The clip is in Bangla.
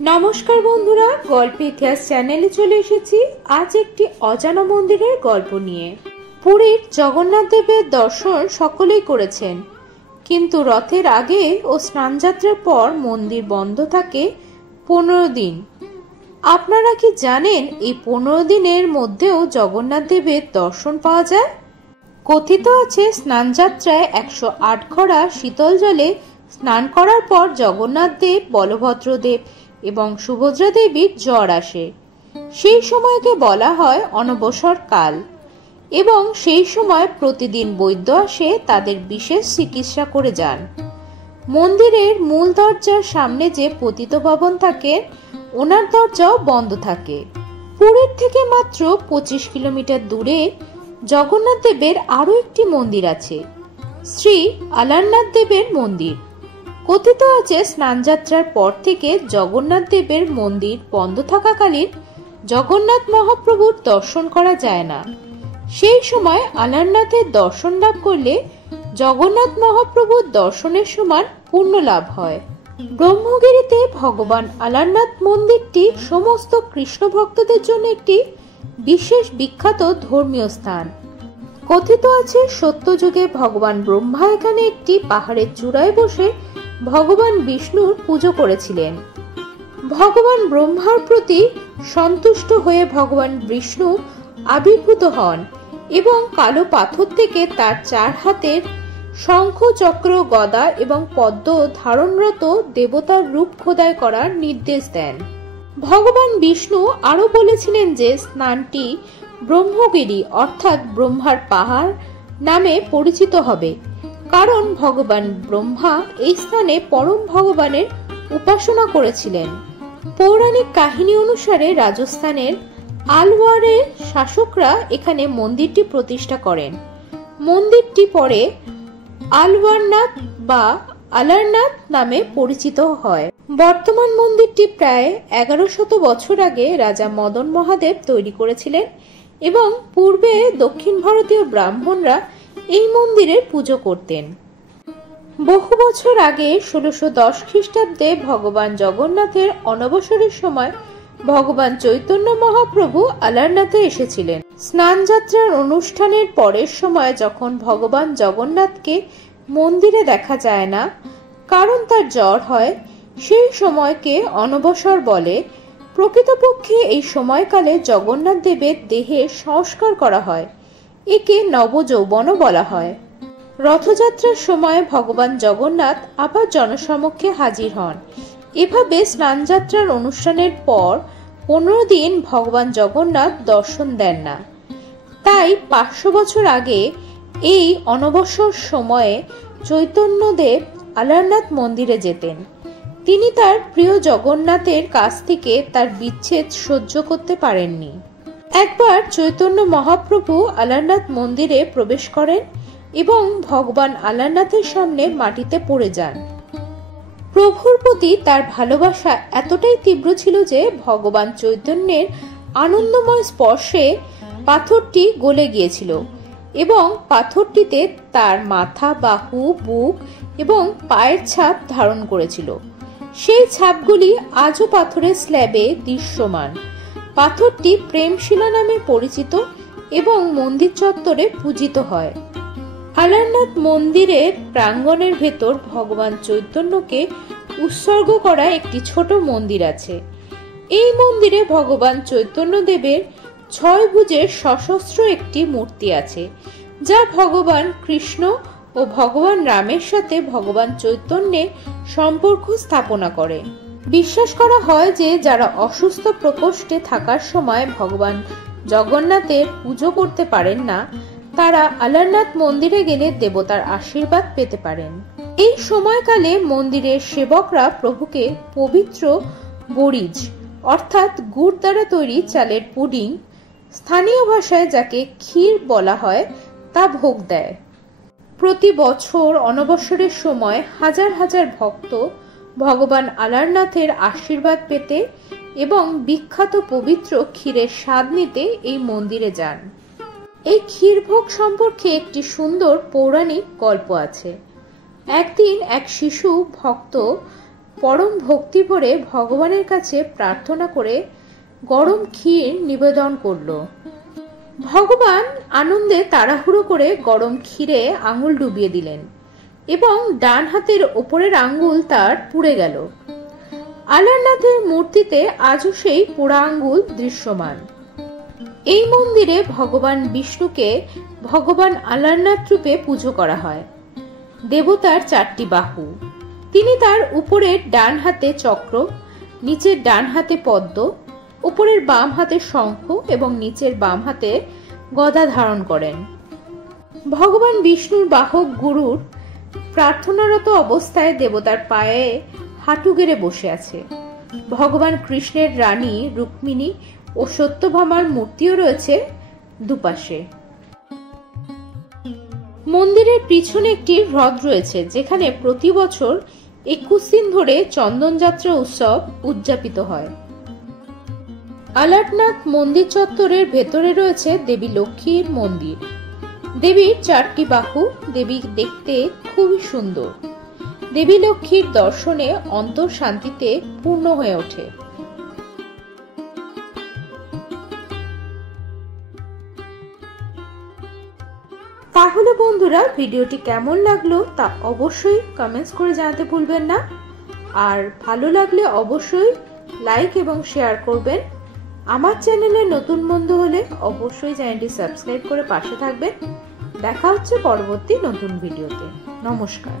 নমস্কার বন্ধুরা, গল্প ইতিহাস চ্যানেলে চলে এসেছি আজ একটি অজানা মন্দিরের গল্প নিয়ে। পুরীর জগন্নাথ দেবের দর্শন সকলেই করেছেন, কিন্তু রথের আগে ও স্নানযাত্রার পর মন্দির বন্ধ থাকে 15 দিন। আপনারা কি জানেন এই 15 দিনের মধ্যেও জগন্নাথ দেবের দর্শন পাওয়া যায়? কথিত আছে স্নানযাত্রায় 108 ঘড়া শীতল জলে স্নান করার পর জগন্নাথ দেব, বলভদ্র দেব এবং সুভদ্রা দেবীর জ্বর আসে। সেই সময়কে বলা হয় অনবসর কাল এবং সেই সময় প্রতিদিন বৈদ্য আসে তাদের বিশেষ চিকিৎসা করে যান। মন্দিরের মূল দরজার সামনে যে পতিত ভবন থাকে ওনার দরজাও বন্ধ থাকে। পুরীর থেকে মাত্র 25 কিলোমিটার দূরে জগন্নাথ দেবের আরো একটি মন্দির আছে, শ্রী আলারনাথ দেবের মন্দির। কথিত আছে স্নানযাত্রার পর থেকে জগন্নাথ দেবের মন্দির বন্ধ থাকাকালীন জগন্নাথ মহাপ্রভুর দর্শন করা যায় না। সেই সময় আলারনাথের দর্শন লাভ করলে জগন্নাথ মহাপ্রভুর দর্শনের সমান পুণ্য লাভ হয়। ব্রহ্মগিরিতে ভগবান আলারনাথ মন্দিরটি সমস্ত কৃষ্ণ ভক্তদের জন্য একটি বিশেষ বিখ্যাত ধর্মীয় স্থান। কথিত আছে সত্যযুগে ভগবান ব্রহ্মা এখানে একটি পাহাড়ের চূড়ায় বসে ভগবান বিষ্ণুর পুজো করেছিলেন। ভগবান ব্রহ্মার প্রতি সন্তুষ্ট হয়ে ভগবান বিষ্ণু আবির্ভূত হন এবং কালো পাথর থেকে তার 4 হাতের শঙ্খ, চক্র, গদা এবং পদ্ম ধারণরত দেবতার রূপ খোদাই করার নির্দেশ দেন। ভগবান বিষ্ণু আরো বলেছিলেন যে স্থানটি ব্রহ্মগিরি অর্থাৎ ব্রহ্মার পাহাড় নামে পরিচিত হবে, কারণ ভগবান ব্রহ্মা এই স্থানে পরম ভগবানের উপাসনা করেছিলেন। পৌরাণিক কাহিনী অনুসারে রাজস্থানের আলওয়ারের শাসকরা এখানে মন্দিরটি প্রতিষ্ঠা করেন। মন্দিরটি পরে আলওয়ারনাথ বা আলারনাথ নামে পরিচিত হয়। বর্তমান মন্দিরটি প্রায় 1100 বছর আগে রাজা মদন মহাদেব তৈরি করেছিলেন এবং পূর্বে দক্ষিণ ভারতীয় ব্রাহ্মণরা এই মন্দিরের পুজো করতেন। বহু বছর আগে 1610 খ্রিস্টাব্দে ভগবান জগন্নাথের অনবসরের সময় ভগবান চৈতন্য মহাপ্রভু আলারনাথে এসেছিলেন। স্নানযাত্রার অনুষ্ঠানের পরের সময় যখন ভগবান জগন্নাথকে মন্দিরে দেখা যায় না, কারণ তার জ্বর হয়, সেই সময়কে অনবসর বলে। প্রকৃতপক্ষে এই সময়কালে জগন্নাথ দেবের দেহে সংস্কার করা হয়, একে নবযৌবনও বলা হয়। রথযাত্রার সময় ভগবান জগন্নাথ আবার জনসমক্ষে হাজির হন। এভাবে স্নানযাত্রার অনুষ্ঠানের পর 15 দিন ভগবান জগন্নাথ দর্শন দেন না। তাই 500 বছর আগে এই অনবসর সময়ে চৈতন্যদেব আলারনাথ মন্দিরে যেতেন। তিনি তার প্রিয় জগন্নাথের কাছ থেকে তার বিচ্ছেদ সহ্য করতে পারেননি। একবার চৈতন্য মহাপ্রভু আলারনাথ মন্দিরে প্রবেশ করেন এবং ভগবান আলারনাথের সামনে মাটিতে পড়ে যান। প্রভুর প্রতি তার ভালোবাসা এতটাই তীব্র ছিল যে ভগবান চৈতন্যের আনন্দময় স্পর্শে পাথরটি গলে গিয়েছিল এবং পাথরটিতে তার মাথা, বাহু, বুক এবং পায়ের ছাপ ধারণ করেছিল। সেই ছাপগুলি আজও পাথরের স্ল্যাবে দৃশ্যমান। পাথরটি প্রেমশিলা নামে পরিচিত এবং মন্দির চত্বরে পূজিত হয়। আলারনাথ মন্দিরের প্রাঙ্গণের ভেতর ভগবান চৈতন্যকে উৎসর্গ করা একটি ছোট মন্দির আছে। এই মন্দিরে ভগবান চৈতন্য দেবের 6 ভুজের সশস্ত্র একটি মূর্তি আছে, যা ভগবান কৃষ্ণ ও ভগবান রামের সাথে ভগবান চৈতন্যের সম্পর্ক স্থাপনা করে। বিশ্বাস করা হয় যে যারা অসুস্থ প্রকোষ্ঠে থাকার সময় ভগবান জগন্নাথের পুজো করতে পারেন না, তারা আলারনাথ মন্দিরে গেলে দেবতার আশীর্বাদ পেতে পারেন। এই সময়কালে মন্দিরের সেবকরা প্রভুকে পবিত্র বরিজ অর্থাৎ গুড় দ্বারা তৈরি চালের পুডিং, স্থানীয় ভাষায় যাকে ক্ষীর বলা হয়, তা ভোগ দেয়। প্রতি বছর অনবসরের সময় হাজার হাজার ভক্ত ভগবান আলারনাথের আশীর্বাদ পেতে এবং বিখ্যাত পবিত্র ক্ষীরের স্বাদ নিতে এই মন্দিরে যান। এই ক্ষীরভোগ সম্পর্কে একটি সুন্দর পৌরাণিক গল্প আছে। একদিন এক শিশু ভক্ত পরম ভক্তি ভরে ভগবানের কাছে প্রার্থনা করে গরম ক্ষীর নিবেদন করল। ভগবান আনন্দে তাড়াহুড়ো করে গরম ক্ষীরে আঙুল ডুবিয়ে দিলেন এবং ডান হাতের ওপরের আঙ্গুল তার পুড়ে গেল। আলারনাথের মূর্তিতে আজও সেই পোড়া আঙ্গুল দৃশ্যমান। এই মন্দিরে ভগবান বিষ্ণুকে ভগবান আলারনাথ রূপে পুজো করা হয়। দেবতার 4টি বাহু। তিনি তার উপরের ডান হাতে চক্র, নিচের ডান হাতে পদ্ম, উপরের বাম হাতে শঙ্খ এবং নিচের বাম হাতে গদা ধারণ করেন। ভগবান বিষ্ণুর বাহক গুরুর প্রার্থনারত অবস্থায় দেবতার পায়ে হাঁটু গেড়ে বসে আছে। ভগবান কৃষ্ণের রানী রুক্মিণী ও সত্যভামার মূর্তিও রয়েছে দুপাশে। মন্দিরের পিছনে একটি হ্রদ রয়েছে, যেখানে প্রতি বছর 21 দিন ধরে চন্দনযাত্রা উৎসব উদযাপিত হয়। আলারনাথ মন্দির চত্বরের ভেতরে রয়েছে দেবী লক্ষ্মীর মন্দির। দেবীর 4টি বাহু। দেবী দেখতে খুবই সুন্দর। দেবী লক্ষ্মীর দর্শনে অন্তর শান্তিতে পূর্ণ হয়ে ওঠে। তাহলে বন্ধুরা, ভিডিওটি কেমন লাগলো তা অবশ্যই কমেন্টস করে জানাতে ভুলবেন না। আর ভালো লাগলে অবশ্যই লাইক এবং শেয়ার করবেন। আমার চ্যানেলে নতুন বন্ধু হলে অবশ্যই চ্যানেলটি সাবস্ক্রাইব করে পাশে থাকবেন। দেখা হচ্ছে পরবর্তী নতুন ভিডিওতে। নমস্কার।